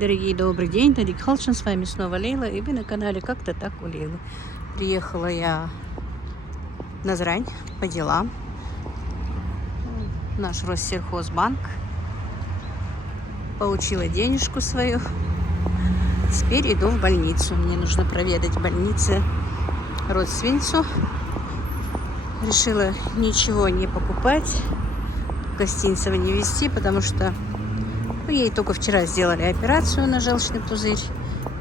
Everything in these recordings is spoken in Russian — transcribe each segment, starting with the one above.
дорогие, добрый день, Тадик Халчин, с вами снова Лейла, и вы на канале Как-то так у Лейлы. Приехала я в Назрань по делам, в наш Россельхозбанк, получила денежку свою, теперь иду в больницу, мне нужно проведать в больнице родственницу. Решила ничего не покупать, гостинцево не везти, потому что ей только вчера сделали операцию на желчный пузырь.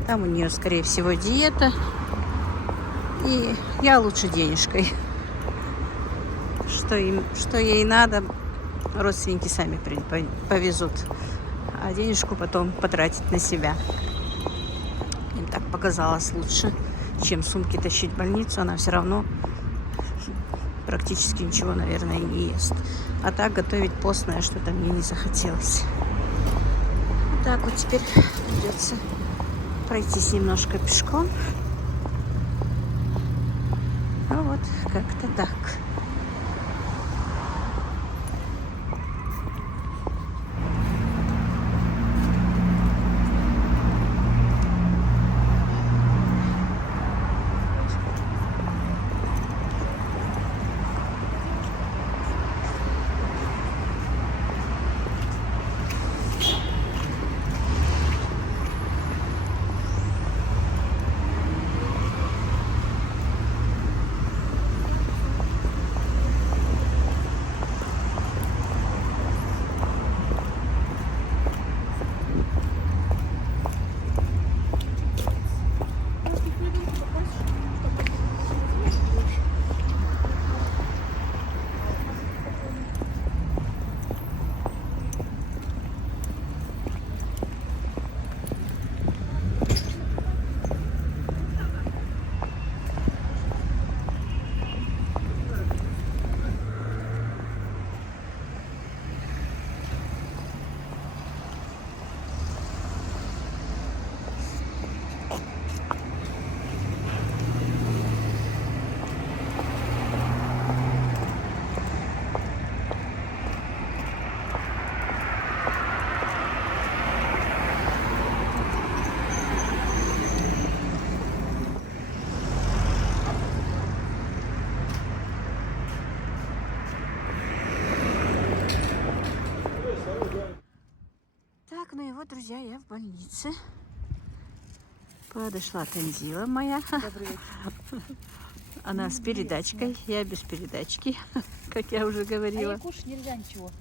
Там у нее, скорее всего, диета. И я лучше денежкой. Что ей надо, родственники сами повезут. А денежку потом потратить на себя. Им так показалось лучше, чем сумки тащить в больницу. Она все равно практически ничего, наверное, не ест. А так готовить постное что-то мне не захотелось. Вот так вот теперь придется пройтись немножко пешком. Ну вот, как-то так. Так, ну и вот, друзья, я в больнице. Подошла Танзила моя. Добрый вечер. Она с передачкой, я без передачки, как я уже говорила. А ей кушать нельзя ничего.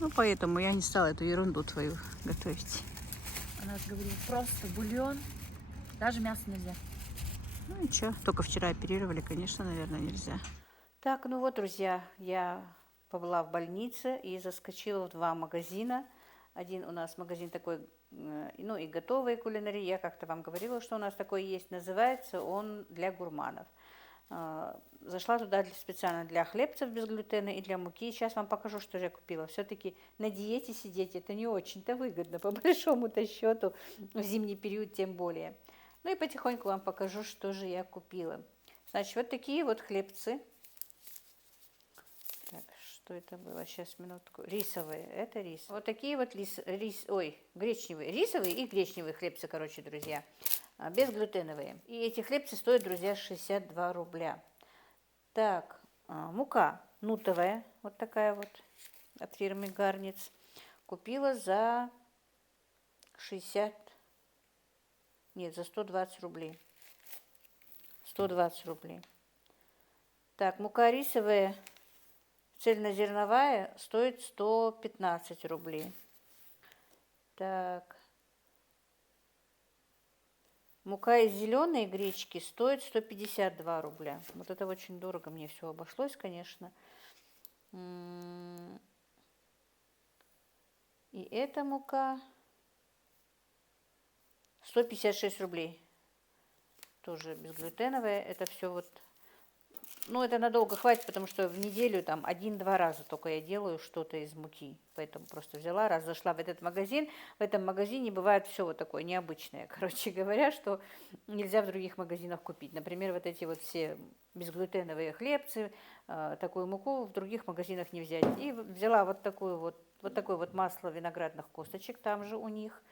Ну, поэтому я не стала эту ерунду твою готовить. Она же говорила, просто бульон, даже мясо нельзя. Ну и что, только вчера оперировали, конечно, наверное, нельзя. Так, ну вот, друзья, я побыла в больнице и заскочила в два магазина. Один у нас магазин такой, ну и готовые кулинарии. Я как-то вам говорила, что у нас такой есть. Называется он «Для гурманов». Зашла туда специально для хлебцев без глютена и для муки. Сейчас вам покажу, что же я купила. Все-таки на диете сидеть это не очень-то выгодно, по большому-то счету, в зимний период тем более. Ну и потихоньку вам покажу, что же я купила. Значит, вот такие вот хлебцы. Так, что это было? Сейчас, минутку. Рисовые. Это рис. Вот такие вот гречневые. Рисовые и гречневые хлебцы, короче, друзья. Безглютеновые. И эти хлебцы стоят, друзья, 62 рубля. Так, мука нутовая. Вот такая вот от фирмы Гарниц. Купила за 120 рублей. 120 рублей. Так, мука рисовая, цельнозерновая, стоит 115 рублей. Так. Мука из зеленой гречки стоит 152 рубля. Вот это очень дорого мне все обошлось, конечно. И эта мука 156 рублей. Тоже безглютеновая. Это все вот... Ну, это надолго хватит, потому что в неделю там 1-2 раза только я делаю что-то из муки. Поэтому просто взяла, раз зашла в этот магазин. В этом магазине бывает все вот такое необычное, короче говоря, что нельзя в других магазинах купить. Например, вот эти вот все безглютеновые хлебцы, такую муку в других магазинах не взять. И взяла вот такое вот масло виноградных косточек, там же у них.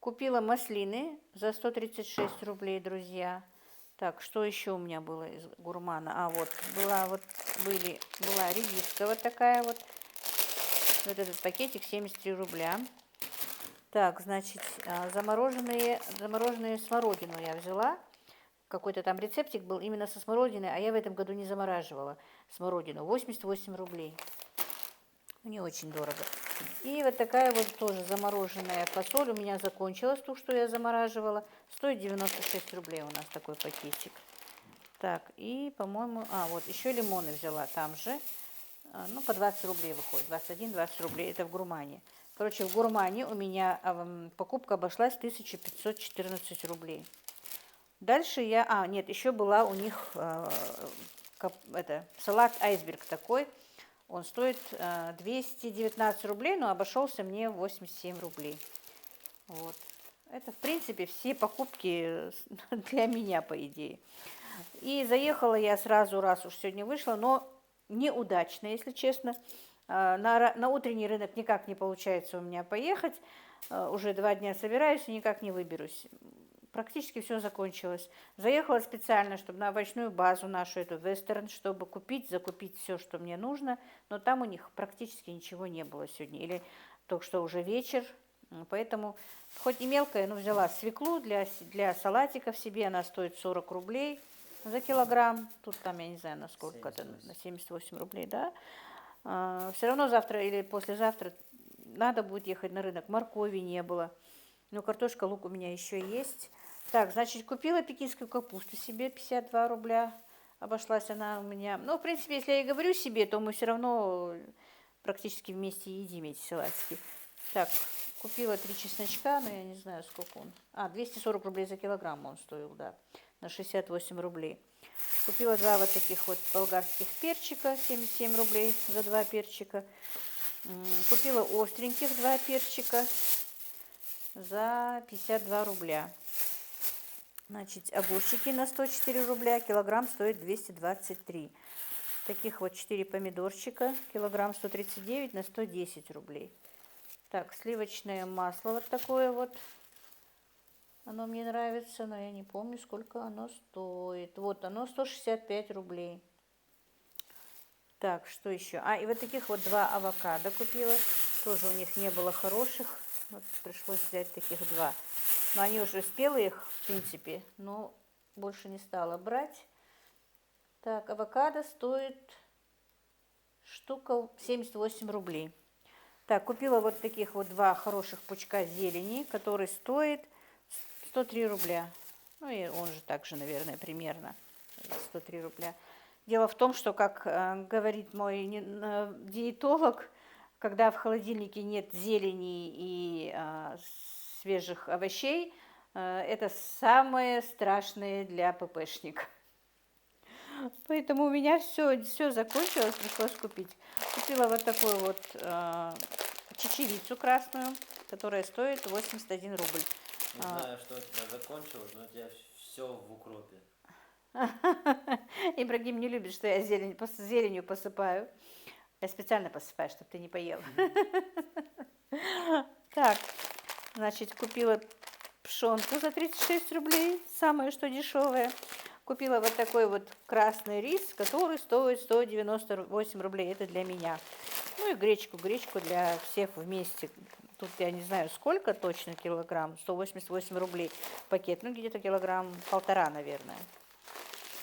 Купила маслины за 136 рублей, друзья. Так, что еще у меня было из гурмана? А, вот, была редиска вот такая вот. Вот этот пакетик 73 рубля. Так, значит, замороженные смородину я взяла. Какой-то там рецептик был именно со смородиной, а я в этом году не замораживала смородину. 88 рублей. Не очень дорого. И вот такая вот тоже замороженная фасоль у меня закончилась, ту, что я замораживала. Стоит 96 рублей у нас такой пакетик. Так, и, по-моему, вот еще лимоны взяла там же. Ну, по 20 рублей выходит, 21-20 рублей, это в гурмане. Короче, в гурмане у меня покупка обошлась 1514 рублей. Дальше нет, еще была у них салат айсберг такой. Он стоит 219 рублей, но обошелся мне 87 рублей. Вот. Это, в принципе, все покупки для меня, по идее. И заехала я сразу, раз уж сегодня вышла, но неудачно, если честно. На утренний рынок никак не получается у меня поехать. Уже 2 дня собираюсь и никак не выберусь. Практически все закончилось. Заехала специально, чтобы на овощную базу нашу, эту Вестерн, чтобы закупить все, что мне нужно. Но там у них практически ничего не было сегодня. Или только что уже вечер. Поэтому, хоть и мелкая, но взяла свеклу для салатиков себе. Она стоит 40 рублей за килограмм. Тут там, я не знаю, на сколько-то, на 78 рублей, да. Все равно завтра или послезавтра надо будет ехать на рынок. Моркови не было. Но картошка, лук у меня еще есть. Так, значит, купила пекинскую капусту себе, 52 рубля. Обошлась она у меня. Ну, в принципе, если я и говорю себе, то мы все равно практически вместе едим эти салатики. Так, купила 3 чесночка, но я не знаю, сколько он. 240 рублей за килограмм он стоил, да, на 68 рублей. Купила 2 вот таких вот болгарских перчика, 77 рублей за 2 перчика. Купила остреньких 2 перчика за 52 рубля. Значит, огурчики на 104 рубля, килограмм стоит 223. Таких вот 4 помидорчика, килограмм 139 на 110 рублей. Так, сливочное масло вот такое вот. Оно мне нравится, но я не помню, сколько оно стоит. Вот оно 165 рублей. Так, что еще? И вот таких вот 2 авокадо купила. Тоже у них не было хороших. Вот пришлось взять таких 2. Но они уже спелые, в принципе, но больше не стала брать. Так, авокадо стоит штука 78 рублей. Так, купила вот таких вот 2 хороших пучка зелени, который стоит 103 рубля. Ну и он же также, наверное, примерно 103 рубля. Дело в том, что, как говорит мой диетолог, когда в холодильнике нет зелени и свежих овощей, это самое страшное для ППшника. Поэтому у меня все закончилось, пришлось купить. Купила вот такую вот чечевицу красную, которая стоит 81 рубль. Не знаю, что у тебя закончилось, но у тебя все в укропе. Ибрагим не любит, что я зеленью посыпаю. Я специально посыпаю, чтобы ты не поела. Так, значит, купила пшенку за 36 рублей, самое что дешевое. Купила вот такой вот красный рис, который стоит 198 рублей. Это для меня. Ну и гречку для всех вместе. Тут я не знаю, сколько точно килограмм. 188 рублей пакет. Ну, где-то килограмм 1,5, наверное.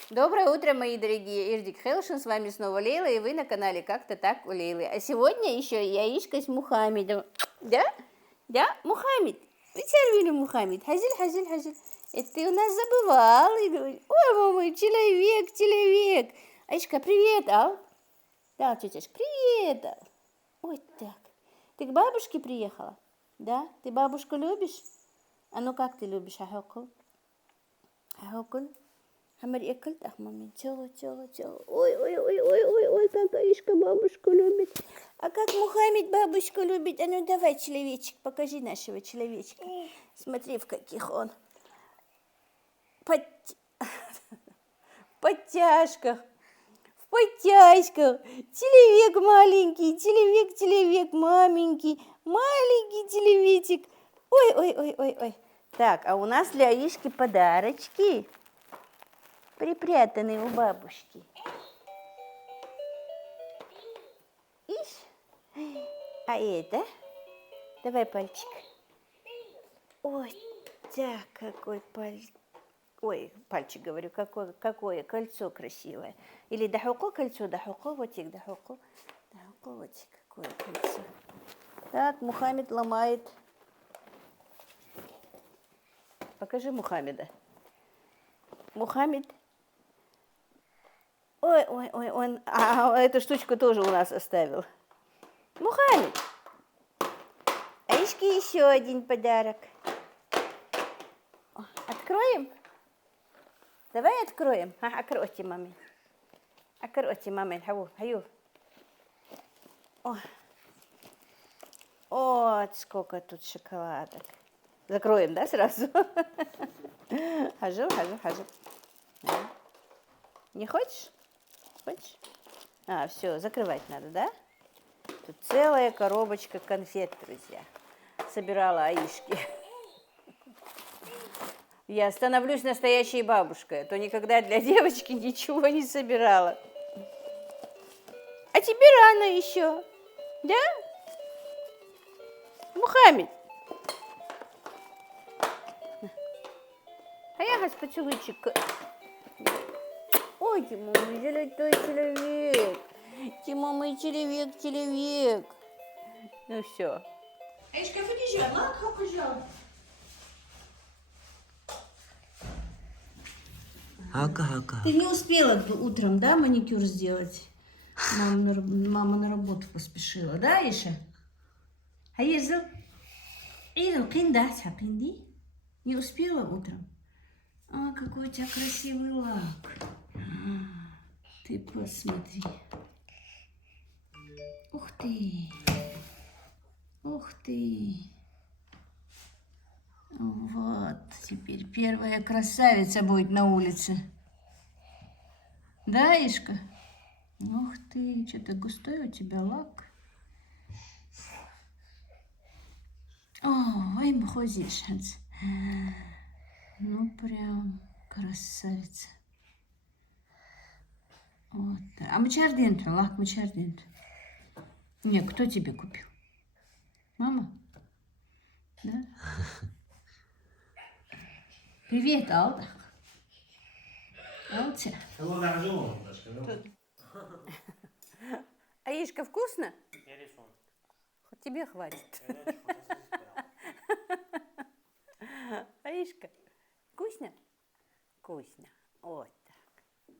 Доброе утро, мои дорогие. Ирдик Хелшин, с вами снова Лейла, и вы на канале «Как-то так у Лейлы». А сегодня еще яичко с Мухаммедом. Да? Да, Мухаммед? Вы Мухаммед? Хазиль. Это ты у нас забывал и говоришь: ой, мама, человек. Аишка, привет, Да, тетяшка, привет, Ой, так. Ты к бабушке приехала? Да? Ты бабушку любишь? А ну как ты любишь, Ахокул? Хамари экальт, маме, тела. Ой, как Аишка бабушку любит. А как Мухаммед бабушку любит? А ну давай, человечек, покажи нашего человечка. Смотри, в каких он. Подтяжках, в подтяжках. Телевек маленький, телевек маменький, маленький телеветик. Ой, ой, ой, ой, ой. Так, а у нас для Аишки подарочки. Припрятанные у бабушки. Ишь. А это? Давай пальчик. Ой, да, какой пальчик. Ой, пальчик говорю, какое кольцо красивое. Или дахуко кольцо, дахуко, вотик, дахуко. Дахуко, вотик, какое кольцо. Так, Мухаммед ломает. Покажи Мухаммеда. Мухаммед. Ой, ой, ой, он эту штучку тоже у нас оставил. Мухаммед. Аишке еще один подарок. Откроем? Давай откроем. Откройте, маме. Откройте, маме. Хаю. Вот сколько тут шоколадок. Закроем, да, сразу? Хожу. Не хочешь? Хочешь? Все, закрывать надо, да? Тут целая коробочка конфет, друзья. Собирала Аишки. Я становлюсь настоящей бабушкой, а то никогда для девочки ничего не собирала. А тебе рано еще, да? Мухаммед. А я поцелуйчик. Ой, ты мой золотой человек. Ты мой человек. Ну все. Aishka, verlies laat hokken zo. Хака-хака. Ты не успела утром, да, маникюр сделать? Мама на работу поспешила, да, Иша? А Изел? Кинди? Не успела утром? Какой у тебя красивый лак. Ты посмотри. Ух ты. Вот, теперь первая красавица будет на улице. Да, Ишка? Ух ты, что-то густой у тебя лак. Ой, махозишь. Ну, прям красавица. Вот. А мочардент, лак мочардент. Не, кто тебе купил? Мама? Да? Привет, Алдах. Алтя. Аишка, вкусно? Хоть тебе хватит. Аишка, вкусно? Вкусно. Вот так.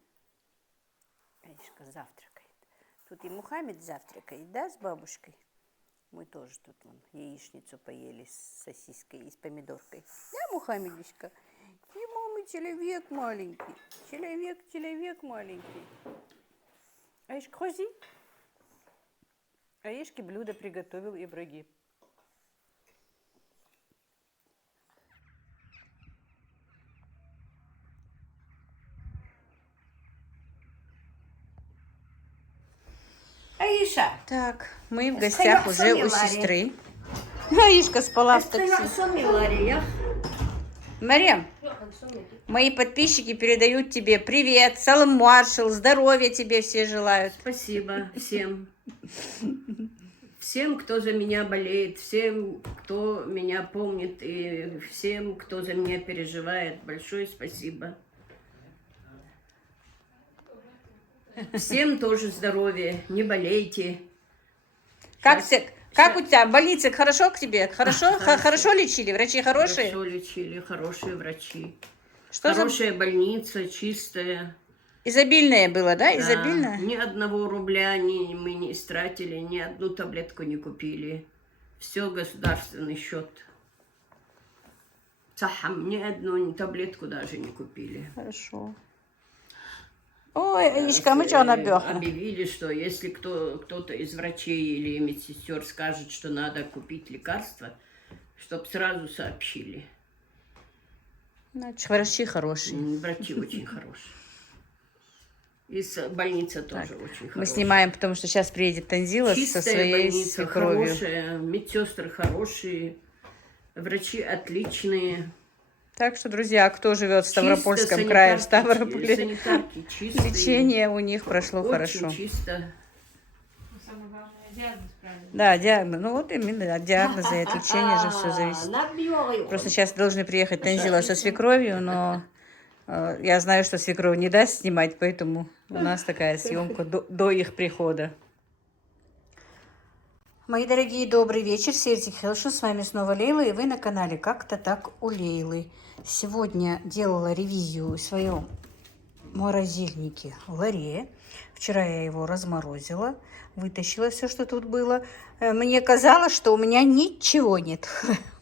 Аишка завтракает. Тут и Мухаммед завтракает, да, с бабушкой? Мы тоже тут вон, яичницу поели с сосиской и с помидоркой. Да, Мухаммедичка? И мама человек маленький. Человек маленький. Аишка, хози. Аишке блюдо приготовил Ибрагим. Аиша. Так, мы в гостях уже у сестры. Аишка спала в такси. Марьям, мои подписчики передают тебе привет, салам маршал, здоровья тебе все желают. Спасибо всем. Всем, кто за меня болеет, всем, кто меня помнит, и всем, кто за меня переживает. Большое спасибо. Всем тоже здоровья, не болейте. Как у тебя в больнице? Хорошо к тебе? Хорошо? Хорошо лечили? Врачи хорошие? Хорошо лечили, хорошие врачи. Что Хорошая больница, чистая. Изобильное было, да? Да, Изобильное? ни одного рубля мы не истратили, ни одну таблетку не купили. Все государственный счет. Цахам, ни одну таблетку даже не купили. Хорошо. Ой, Аишка, мы что напёхли? Объявили, что если кто-то из врачей или медсестер скажет, что надо купить лекарства, чтоб сразу сообщили. Значит, врачи хорошие. Врачи очень хорошие. И больница тоже очень хорошая. Мы снимаем, потому что сейчас приедет Танзила Чистая со своей больница, свекровью. хорошая, медсестры хорошие, Врачи отличные. Так что, друзья, кто живет в Чисто, Ставропольском крае, в Ставрополе, санитарки чистые. лечение у них прошло Очень хорошо. чисто. Самое главное, диагноз правильный. Да, диагноз. Ну вот именно от диагноза и от лечения же все зависит. Просто сейчас должны приехать Танзила со свекровью, но я знаю, что свекровь не даст снимать, поэтому у нас такая съемка до их прихода. Мои дорогие, добрый вечер. Сельти Хелшин, с вами снова Лейла, и вы на канале «Как-то так у Лейлы». Сегодня делала ревизию в своем морозильнике Ларе. Вчера я его разморозила, вытащила все, что тут было. Мне казалось, что у меня ничего нет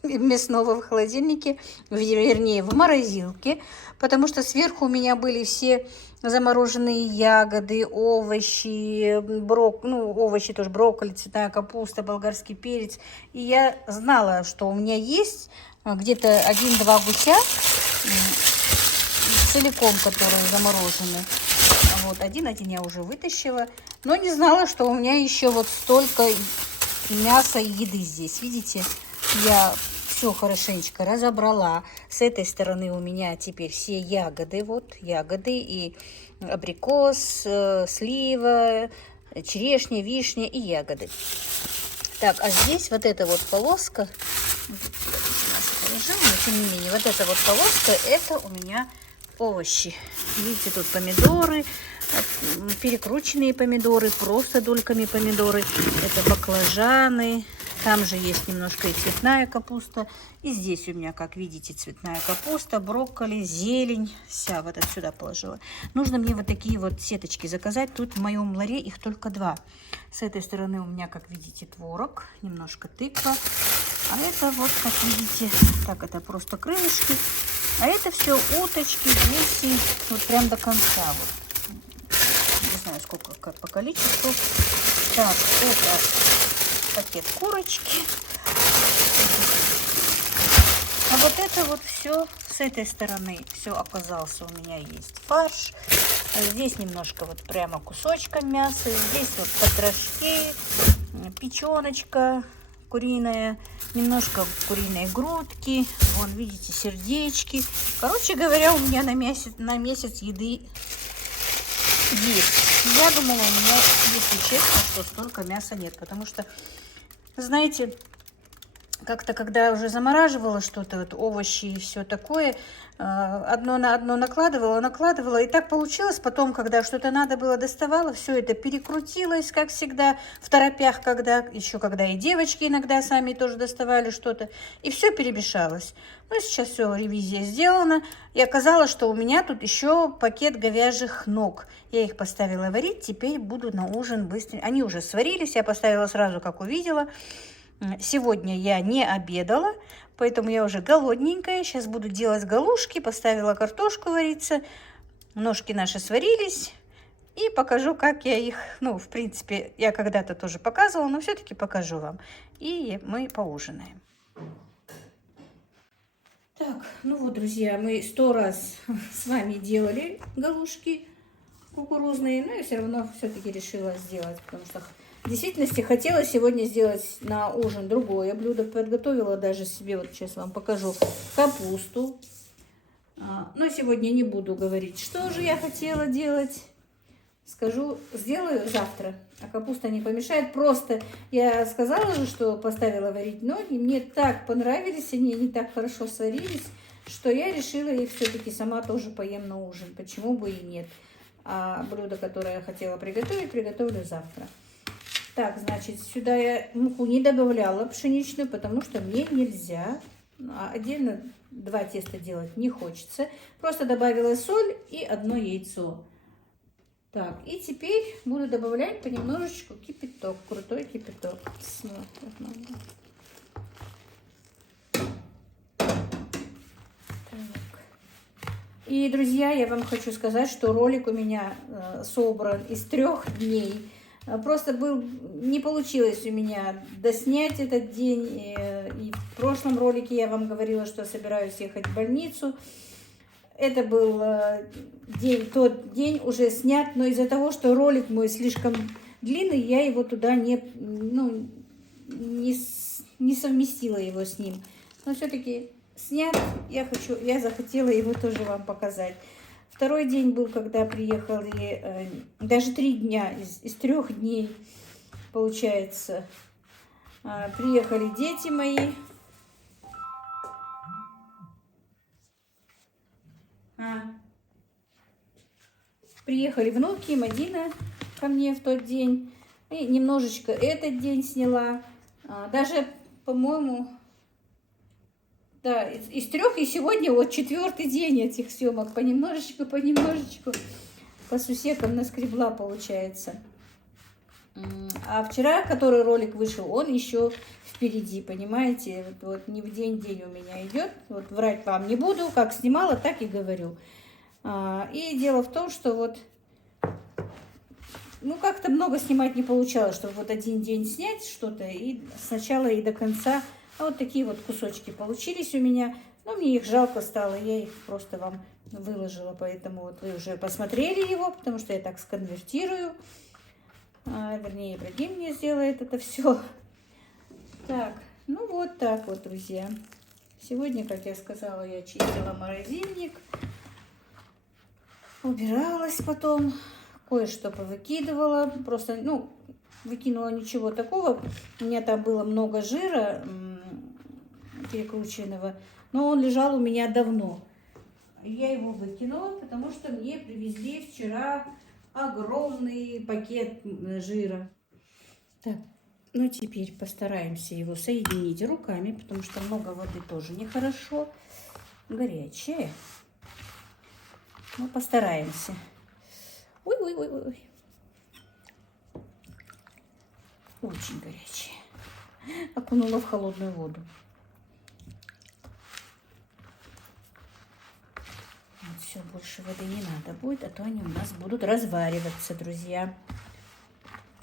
мясного в холодильнике, вернее, в морозилке, потому что сверху у меня были все замороженные ягоды, овощи, овощи тоже, брокколи, цветная капуста, болгарский перец. И я знала, что у меня есть где-то 1-2 гуся целиком, которые заморожены. Вот, один я уже вытащила, но не знала, что у меня еще вот столько мяса и еды здесь. Видите, я все хорошенечко разобрала. С этой стороны у меня теперь все ягоды, вот ягоды и абрикос, слива, черешня, вишня и ягоды. Так, а здесь вот эта вот полоска, но тем не менее, вот эта вот полоска, это у меня овощи. Видите, тут помидоры, перекрученные помидоры, просто дольками помидоры. Это баклажаны. Там же есть немножко и цветная капуста. И здесь у меня, как видите, цветная капуста, брокколи, зелень. Вся вот это сюда положила. Нужно мне вот такие вот сеточки заказать. Тут в моем ларе их только 2. С этой стороны у меня, как видите, творог, немножко тыква. А это вот, как видите, так, это просто крылышки. А это все уточки, гуси, вот прям до конца. Вот. Не знаю, сколько как по количеству. Так, это пакет курочки. А вот это вот все с этой стороны все оказался у меня есть фарш. А здесь немножко вот прямо кусочком мяса. Здесь вот потрошки, печеночка куриная, немножко куриной грудки, вон видите сердечки. Короче говоря, у меня на месяц еды есть. Я думала, у меня, если честно, что столько мяса нет, потому что, знаете, как-то, когда уже замораживала что-то, вот овощи и все такое, одно на одно накладывала, и так получилось. Потом, когда что-то надо было, доставала, все это перекрутилось, как всегда, в торопях, когда и девочки иногда сами тоже доставали что-то, и все перемешалось. Ну, сейчас все, ревизия сделана, и оказалось, что у меня тут еще пакет говяжьих ног. Я их поставила варить, теперь буду на ужин быстро. Они уже сварились, я поставила сразу, как увидела. Сегодня я не обедала, поэтому я уже голодненькая. Сейчас буду делать галушки. Поставила картошку вариться. Ножки наши сварились. И покажу, как я их... Ну, в принципе, я когда-то тоже показывала, но все-таки покажу вам. И мы поужинаем. Так, ну вот, друзья, мы 100 раз с вами делали галушки кукурузные. Но я все равно все-таки решила сделать, потому что... В действительности хотела сегодня сделать на ужин другое блюдо. Подготовила даже себе, вот сейчас вам покажу, капусту. Но сегодня не буду говорить, что же я хотела делать. Скажу, сделаю завтра. А капуста не помешает. Просто я сказала же, что поставила варить ноги. Мне так понравились, они не так хорошо сварились, что я решила их все-таки сама тоже поем на ужин. Почему бы и нет. А блюдо, которое я хотела приготовить, приготовлю завтра. Так, значит, сюда я муку не добавляла пшеничную, потому что мне нельзя. Отдельно 2 теста делать не хочется. Просто добавила соль и 1 яйцо. Так, и теперь буду добавлять понемножечку кипяток, крутой кипяток. И, друзья, я вам хочу сказать, что ролик у меня собран из 3 дней. Просто не получилось у меня доснять этот день. И в прошлом ролике я вам говорила, что собираюсь ехать в больницу. Это был тот день уже снят, но из-за того, что ролик мой слишком длинный, я его туда не совместила его с ним. Но все-таки снят, я захотела его тоже вам показать. Второй день был, когда приехали, даже 3 дня из 3 дней, получается, приехали дети мои. Приехали внуки, Мадина ко мне в тот день. И немножечко этот день сняла. Даже, по-моему, да, из 3, и сегодня вот 4-й день этих съемок. Понемножечку, по сусекам наскребла, получается. А вчера, который ролик вышел, он еще впереди, понимаете? Вот не в день у меня идет. Вот врать вам не буду, как снимала, так и говорю. И дело в том, что вот, ну, как-то много снимать не получалось, чтобы вот один день снять что-то и сначала и до конца. А вот такие вот кусочки получились у меня. Но мне их жалко стало, я их просто вам выложила, поэтому вот вы уже посмотрели его, потому что я так сконвертирую. Вернее, Ибрагим мне сделает это все. Так, ну вот так вот, друзья. Сегодня, как я сказала, я чистила морозильник. Убиралась потом, кое-что повыкидывала, просто, ну, выкинула ничего такого, у меня там было много жира перекрученного, но он лежал у меня давно. Я его выкинула, потому что мне привезли вчера огромный пакет жира. Так, ну теперь постараемся его соединить руками, потому что много воды тоже нехорошо, горячее. Ну, постараемся. Ой. Очень горячее. Окунула в холодную воду. Вот все, больше воды не надо будет, а то они у нас будут развариваться, друзья.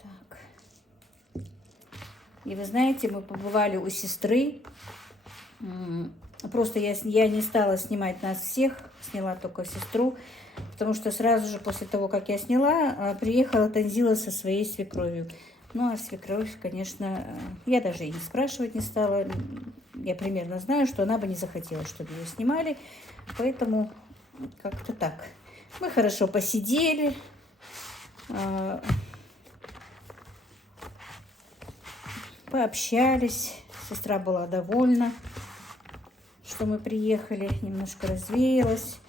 Так. И вы знаете, мы побывали у сестры. Просто я не стала снимать нас всех, сняла только сестру, потому что сразу же после того, как я сняла, приехала Танзила со своей свекровью. Ну, а свекровь, конечно, я даже и не спрашивать не стала. Я примерно знаю, что она бы не захотела, чтобы ее снимали, поэтому как-то так. Мы хорошо посидели, пообщались, сестра была довольна, что мы приехали, немножко развеялась.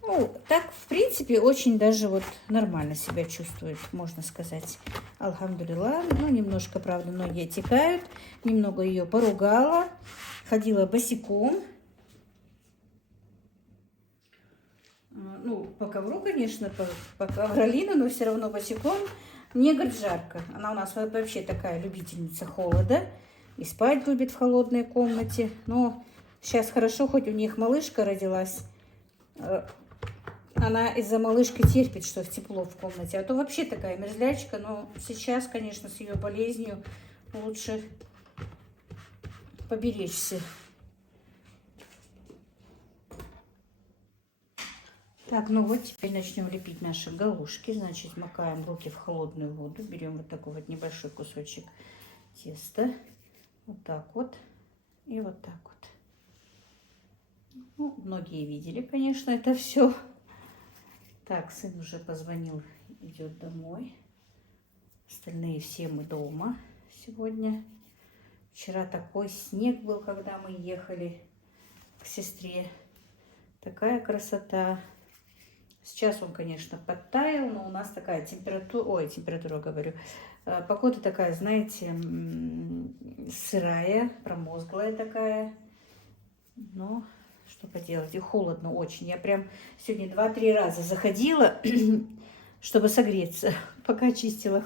Ну, так, в принципе, очень даже вот нормально себя чувствует, можно сказать. Алхамдулилла. Ну, немножко, правда, ноги отекают. Немного ее поругала. Ходила босиком. Ну, по ковру, конечно, по ковролину, но все равно босиком. Мне, говорит, жарко. Она у нас вообще такая любительница холода. И спать любит в холодной комнате. Но сейчас хорошо, хоть у них малышка родилась. Она из-за малышки терпит, что в тепло в комнате. А то вообще такая мерзлячка. Но сейчас, конечно, с ее болезнью лучше поберечься. Так, ну вот теперь начнем лепить наши галушки. Значит, макаем руки в холодную воду. Берем вот такой вот небольшой кусочек теста. Вот так вот. И вот так вот. Ну, многие видели, конечно, это все. Так, сын уже позвонил, идет домой. Остальные все мы дома сегодня. Вчера такой снег был, когда мы ехали к сестре. Такая красота. Сейчас он, конечно, подтаял, но у нас такая температура, говорю. Погода такая, знаете, сырая, промозглая такая. Но что поделать, и холодно очень. Я прям сегодня 2-3 раза заходила, чтобы согреться, пока чистила,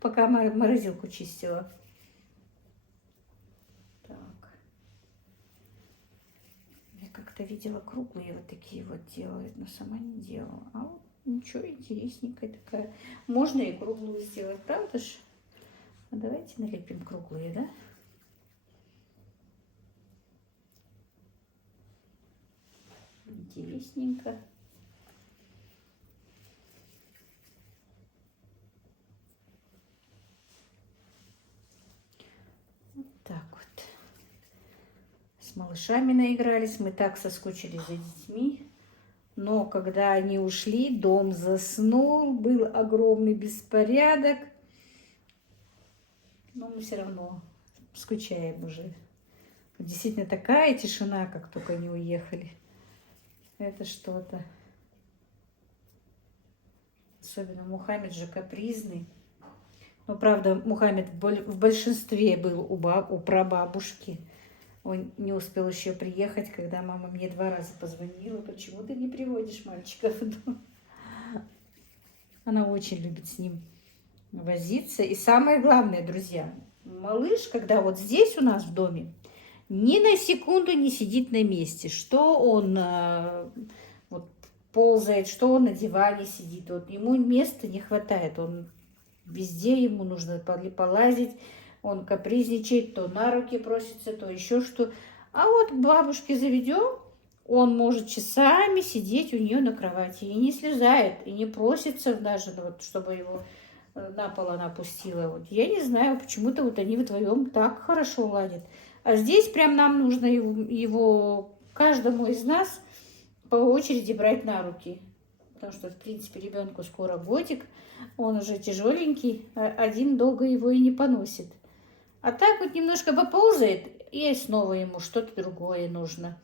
пока морозилку чистила. Так. Я как-то видела круглые вот такие вот делают, но сама не делала. А вот ничего, интересненькая такая. Можно и круглую сделать, правда ж? А давайте налепим круглые, да? Интересненько. Вот так вот. С малышом малышами наигрались, мы так соскучились за детьми. Но когда они ушли, дом заснул, был огромный беспорядок. Но мы все равно скучаем уже. Действительно такая тишина, как только они уехали. Это что-то. Особенно Мухаммед же капризный. Но, правда, Мухаммед в большинстве был у прабабушки. Он не успел еще приехать, когда мама мне 2 раза позвонила. Почему ты не приводишь мальчика в дом? Она очень любит с ним возиться. И самое главное, друзья, малыш, когда вот здесь у нас в доме, ни на секунду не сидит на месте. Что он вот, ползает, что он на диване сидит. Вот, ему места не хватает. Он везде, ему нужно полазить. Он капризничает, то на руки просится, то еще что. А вот к бабушке заведем, он может часами сидеть у нее на кровати. И не слезает, и не просится даже, вот, чтобы его на пол она опустила. Вот. Я не знаю, почему-то вот они вдвоем так хорошо ладят. А здесь прям нам нужно его каждому из нас по очереди брать на руки. Потому что, в принципе, ребенку скоро годик, он уже тяжеленький, один долго его и не поносит. А так вот немножко поползает, и снова ему что-то другое нужно.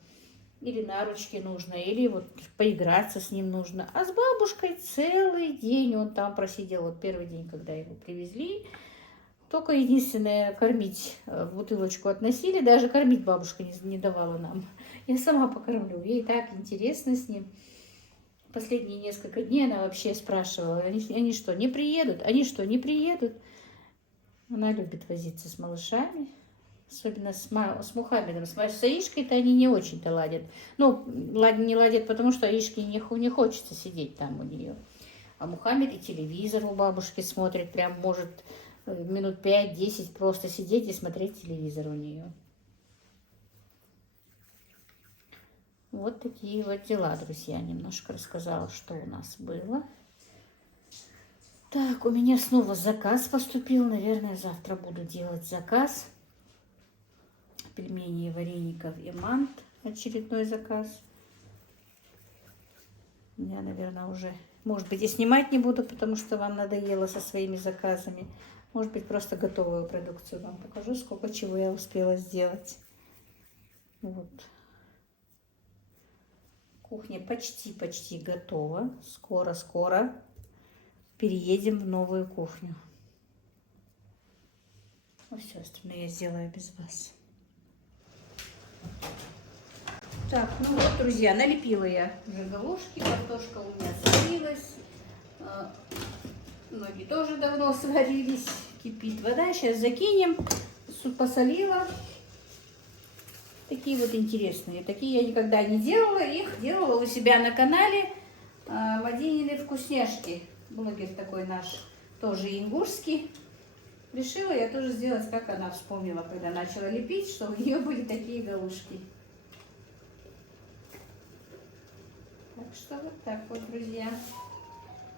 Или на ручки нужно, или вот поиграться с ним нужно. А с бабушкой целый день он там просидел. Вот первый день, когда его привезли, только единственное, кормить в бутылочку относили. Даже кормить бабушка не давала нам. Я сама покормлю. Ей так интересно с ним. Последние несколько дней она вообще спрашивала, они что, не приедут? Они что, не приедут? Она любит возиться с малышами, особенно с Мухаммедом. С Аишкой-то они не очень-то ладят. Ну, не ладят, потому что Аишке не хочется сидеть там у нее. А Мухаммед и телевизор у бабушки смотрит, прям может минут 5-10 просто сидеть и смотреть телевизор у нее. Вот такие вот дела, друзья. Немножко рассказала, что у нас было. Так, у меня снова заказ поступил. Наверное, завтра буду делать заказ. Пельмени, вареников и мант. Очередной заказ. Я, наверное, уже, может быть, и снимать не буду, потому что вам надоело со своими заказами. Может быть, просто готовую продукцию вам покажу, сколько чего я успела сделать. Вот. Кухня почти готова. Скоро переедем в новую кухню. Ну, все остальное я сделаю без вас. Так, ну вот, друзья, налепила я уже галушки. Картошка у меня сварилась. Ноги тоже давно сварились. Кипит вода. Сейчас закинем. Посолила. Такие вот интересные. Такие я никогда не делала. Их делала у себя на канале. Мадинины вкусняшки. Блогер такой наш, тоже ингушский. Решила я тоже сделать, как она вспомнила, когда начала лепить, что у нее были такие галушки. Так что вот так вот, друзья.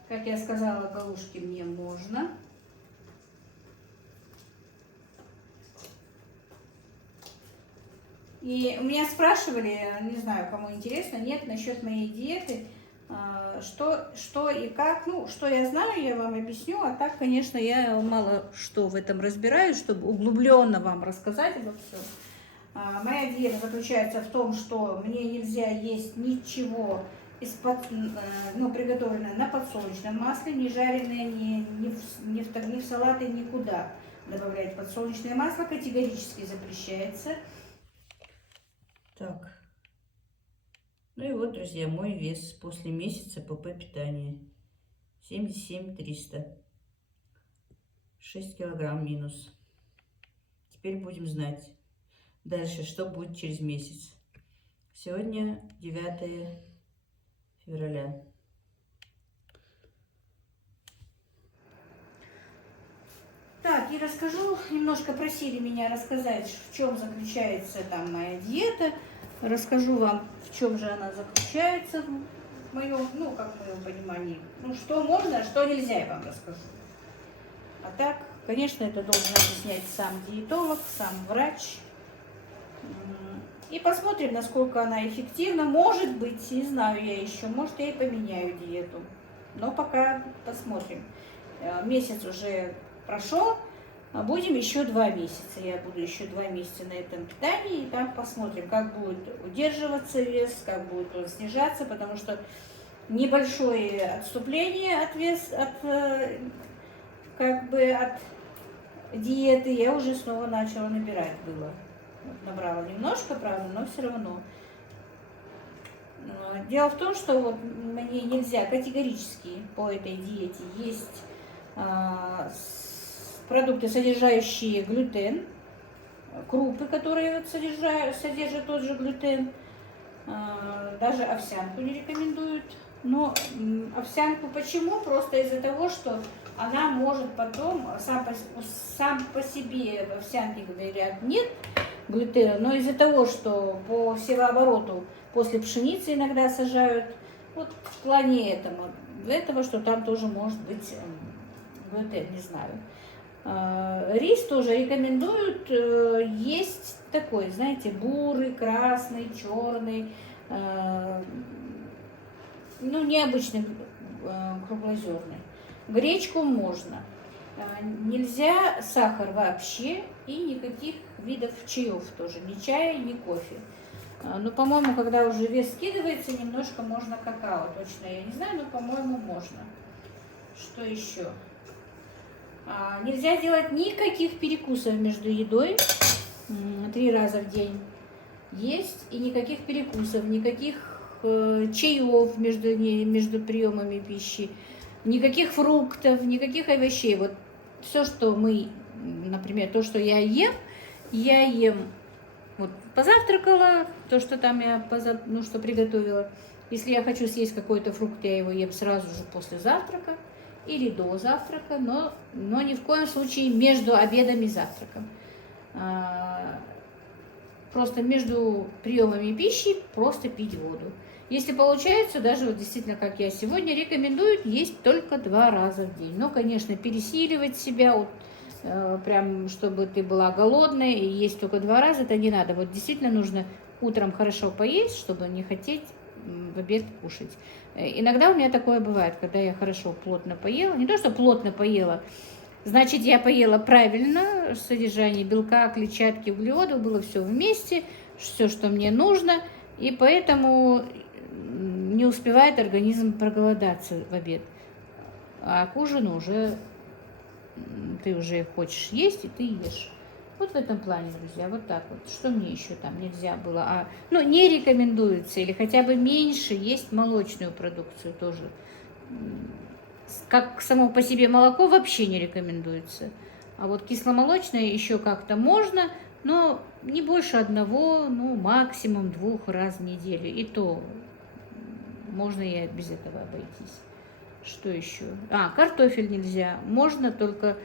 Как я сказала, галушки мне можно. И у меня спрашивали, не знаю, кому интересно, нет, насчет моей диеты. Что и как. Ну, что я знаю, я вам объясню. А так, конечно, я мало что в этом разбираюсь, чтобы углубленно вам рассказать обо всем. Моя диета заключается в том, что мне нельзя есть ничего приготовленное на подсолнечном масле, не жареное, ни в салаты, никуда добавлять подсолнечное масло категорически запрещается. Так. Ну и вот, друзья, мой вес после месяца ПП питания. 77 300. 6 килограмм минус. Теперь будем знать дальше, что будет через месяц. Сегодня 9 февраля. Так, и расскажу, немножко просили меня рассказать, в чем заключается там моя диета. Расскажу вам, в чем же она заключается, в моем, в моем понимании. Ну, что можно, а что нельзя, я вам расскажу. А так, конечно, это должен объяснять сам диетолог, сам врач. И посмотрим, насколько она эффективна. Может быть, не знаю я еще, может я и поменяю диету. Но пока посмотрим. Месяц уже прошел, будем еще 2 месяца. Я буду еще 2 месяца на этом питании, и там посмотрим, как будет удерживаться вес, как будет он снижаться, потому что небольшое отступление от от диеты я уже снова начала набирать было. Вот набрала немножко, правда, но все равно. Дело в том, что вот мне нельзя категорически по этой диете есть продукты, содержащие глютен, крупы, которые содержат тот же глютен, даже овсянку не рекомендуют. Но овсянку почему? Просто из-за того, что она может потом, сам по себе в овсянке, говорят, нет глютена, но из-за того, что по севообороту после пшеницы иногда сажают, вот в плане этого, что там тоже может быть глютен, не знаю. Рис тоже рекомендуют есть такой, знаете, бурый, красный, черный, ну, необычный, круглозерный. Гречку можно. Нельзя сахар вообще и никаких видов чаев тоже, ни чая, ни кофе. Ну, по-моему, когда уже вес скидывается, немножко можно какао, точно я не знаю, но, по-моему, можно. Что еще? Нельзя делать никаких перекусов между едой 3 раза в день. Есть и никаких перекусов, никаких чаев между приемами пищи, никаких фруктов, никаких овощей. Вот все, что мы, например, то, что я ем, вот позавтракала, то, что там я что приготовила. Если я хочу съесть какой-то фрукт, я его ем сразу же после завтрака или до завтрака, но ни в коем случае между обедом и завтраком. Просто между приемами пищи просто пить воду. Если получается, даже вот действительно, как я сегодня, рекомендуют есть только 2 раза в день. Но, конечно, пересиливать себя, вот, прям, чтобы ты была голодная и есть только 2 раза, это не надо. Вот действительно нужно утром хорошо поесть, чтобы не хотеть в обед кушать. Иногда у меня такое бывает, когда я хорошо, плотно поела. Не то, что плотно поела, значит, я поела правильно, содержание белка, клетчатки, углеводов, было все вместе, все, что мне нужно, и поэтому не успевает организм проголодаться в обед. А к ужину уже ты уже хочешь есть, и ты ешь. Вот в этом плане, друзья, вот так вот. Что мне еще там нельзя было? Не рекомендуется, или хотя бы меньше есть молочную продукцию тоже. Как само по себе молоко вообще не рекомендуется. А вот кисломолочное еще как-то можно, но не больше 1, максимум 2 раз в неделю. И то можно и без этого обойтись. Что еще? Картофель нельзя. Можно только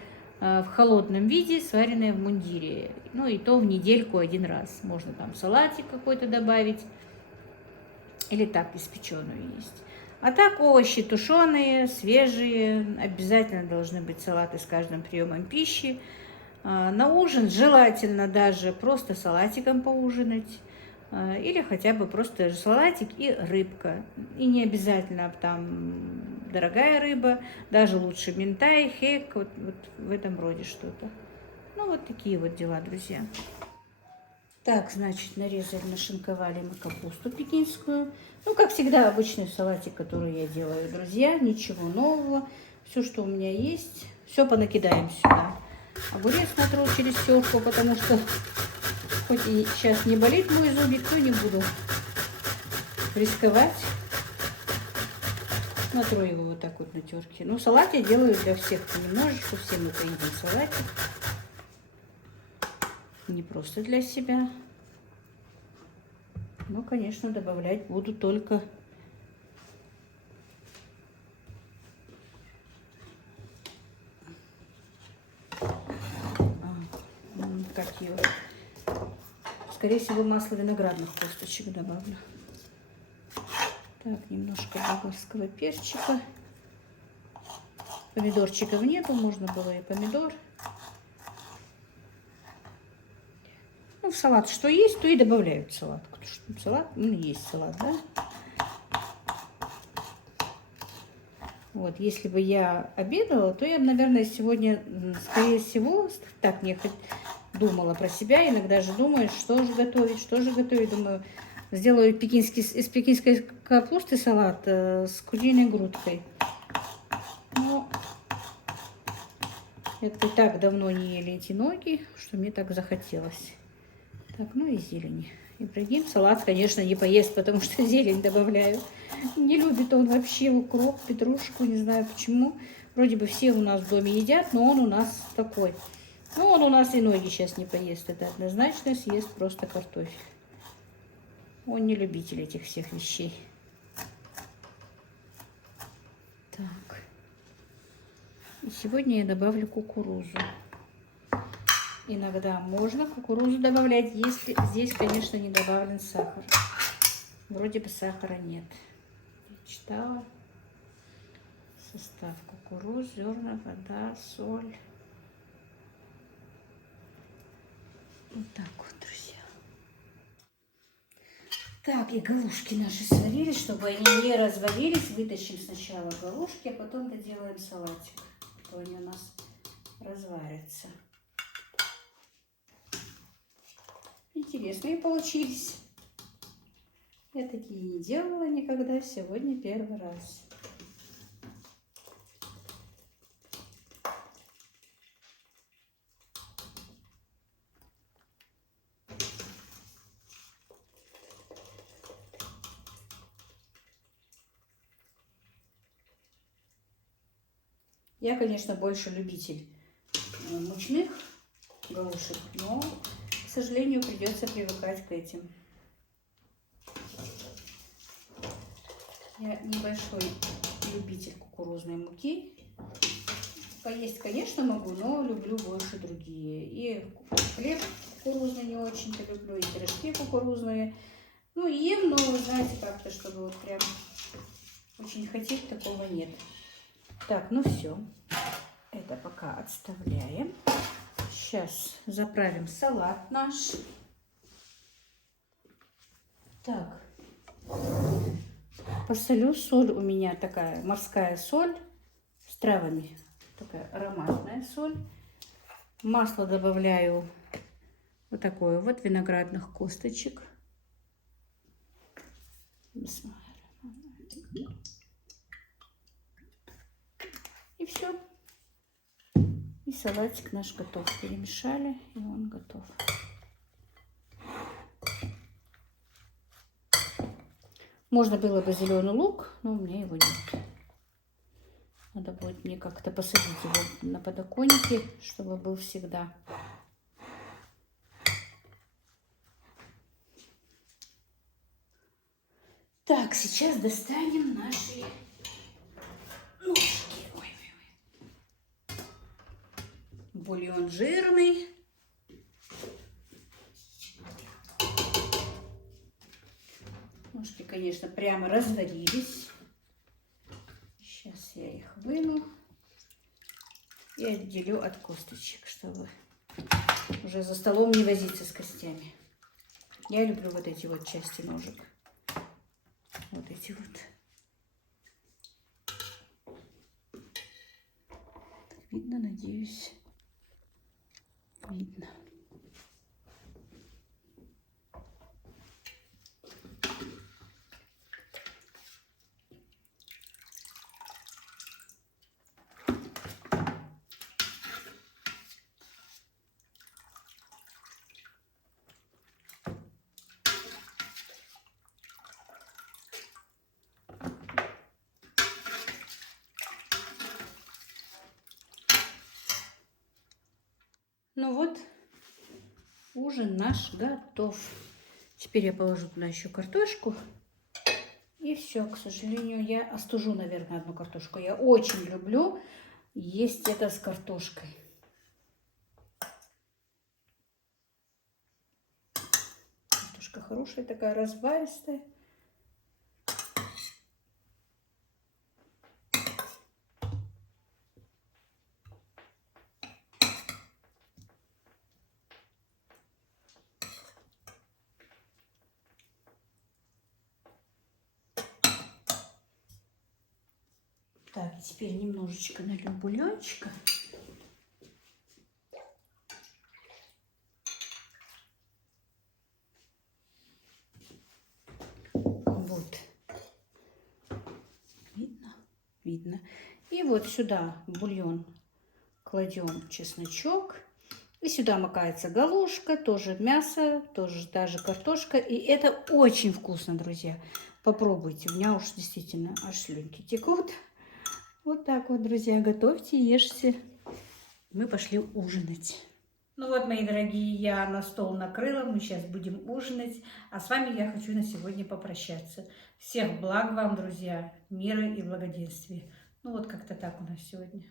в холодном виде, сваренное в мундире. Ну и то в недельку 1 раз. Можно там салатик какой-то добавить. Или так испеченную есть. А так овощи тушеные, свежие. Обязательно должны быть салаты с каждым приемом пищи. На ужин желательно даже просто салатиком поужинать. Или хотя бы просто салатик и рыбка. И не обязательно там дорогая рыба, даже лучше минтай, хек, вот в этом роде что-то. Ну, вот такие вот дела, друзья. Так, значит, нарезали, нашинковали мы капусту пекинскую. Ну, как всегда, обычный салатик, который я делаю, друзья. Ничего нового. Все, что у меня есть, все понакидаем сюда. Огурец натру через терку, потому что хоть и сейчас не болит мой зубик, то не буду рисковать. Натру его вот так вот на терке. Ну, салат я делаю для всех понемножечку. Все мы поедим салатик. Не просто для себя. Но, конечно, добавлять буду только как его. Скорее всего, масло виноградных косточек добавлю. Так, немножко болгарского перчика. Помидорчиков нету, можно было и помидор. Ну, салат что есть, то и добавляю в салат. Потому что салат, ну, есть салат, да? Вот, если бы я обедала, то я бы, наверное, сегодня, скорее всего, так мне хоть думала про себя. Иногда же думаешь, что же готовить, что же готовить. Думаю, сделаю из пекинской капусты салат с куриной грудкой. Но это так давно не ели эти ноги, что мне так захотелось. Так, ну и зелень. Ибрагим салат, конечно, не поест, потому что зелень добавляю. Не любит он вообще укроп, петрушку, не знаю почему. Вроде бы все у нас в доме едят, но он у нас такой. Ну, он у нас и ноги сейчас не поест, это однозначно, съест просто картофель. Он не любитель этих всех вещей. Так. И сегодня я добавлю кукурузу. Иногда можно кукурузу добавлять, если здесь, конечно, не добавлен сахар. Вроде бы сахара нет. Я читала состав: кукуруз, зерна, вода, соль. Вот так вот, друзья. Так, и галушки наши сварились, чтобы они не развалились. Вытащим сначала галушки, а потом доделаем салатик. А то они у нас разварятся. Интересные получились. Я такие не делала никогда, сегодня первый раз. Я, конечно, больше любитель мучных галушек, но, к сожалению, придется привыкать к этим. Я небольшой любитель кукурузной муки. Поесть, конечно, могу, но люблю больше другие. И хлеб кукурузный не очень-то люблю, и пирожки кукурузные. Ну, ем, но, вы знаете, как-то, чтобы вот прям очень хотеть, такого нет. Так, ну все. Это пока отставляем. Сейчас заправим салат наш. Так. Посолю. Соль у меня такая морская соль с травами. Такая ароматная соль. Масло добавляю вот такое вот, виноградных косточек. И все. И салатик наш готов. Перемешали, и он готов. Можно было бы зеленый лук, но у меня его нет. Надо будет мне как-то посадить его на подоконнике, чтобы был всегда. Так, сейчас достанем наши ножки. Ой. Бульон жирный. Ножки, конечно, прямо разварились. Сейчас я их выну и отделю от косточек, чтобы уже за столом не возиться с костями. Я люблю вот эти вот части ножек. Вот эти вот. Видно, надеюсь, видно. Ну вот, ужин наш готов. Теперь я положу туда еще картошку. И все, к сожалению, я остужу, наверное, одну картошку. Я очень люблю есть это с картошкой. Картошка хорошая, такая разбавистая. Так, и теперь немножечко налью бульончика. Вот. Видно? Видно. И вот сюда в бульон кладем чесночок. И сюда макается галушка, тоже мясо, тоже та же картошка. И это очень вкусно, друзья. Попробуйте. У меня уж действительно аж слюнки текут. Вот так вот, друзья, готовьте, ешьте. Мы пошли ужинать. Ну вот, мои дорогие, я на стол накрыла, мы сейчас будем ужинать. А с вами я хочу на сегодня попрощаться. Всех благ вам, друзья, мира и благоденствия. Ну вот как-то так у нас сегодня.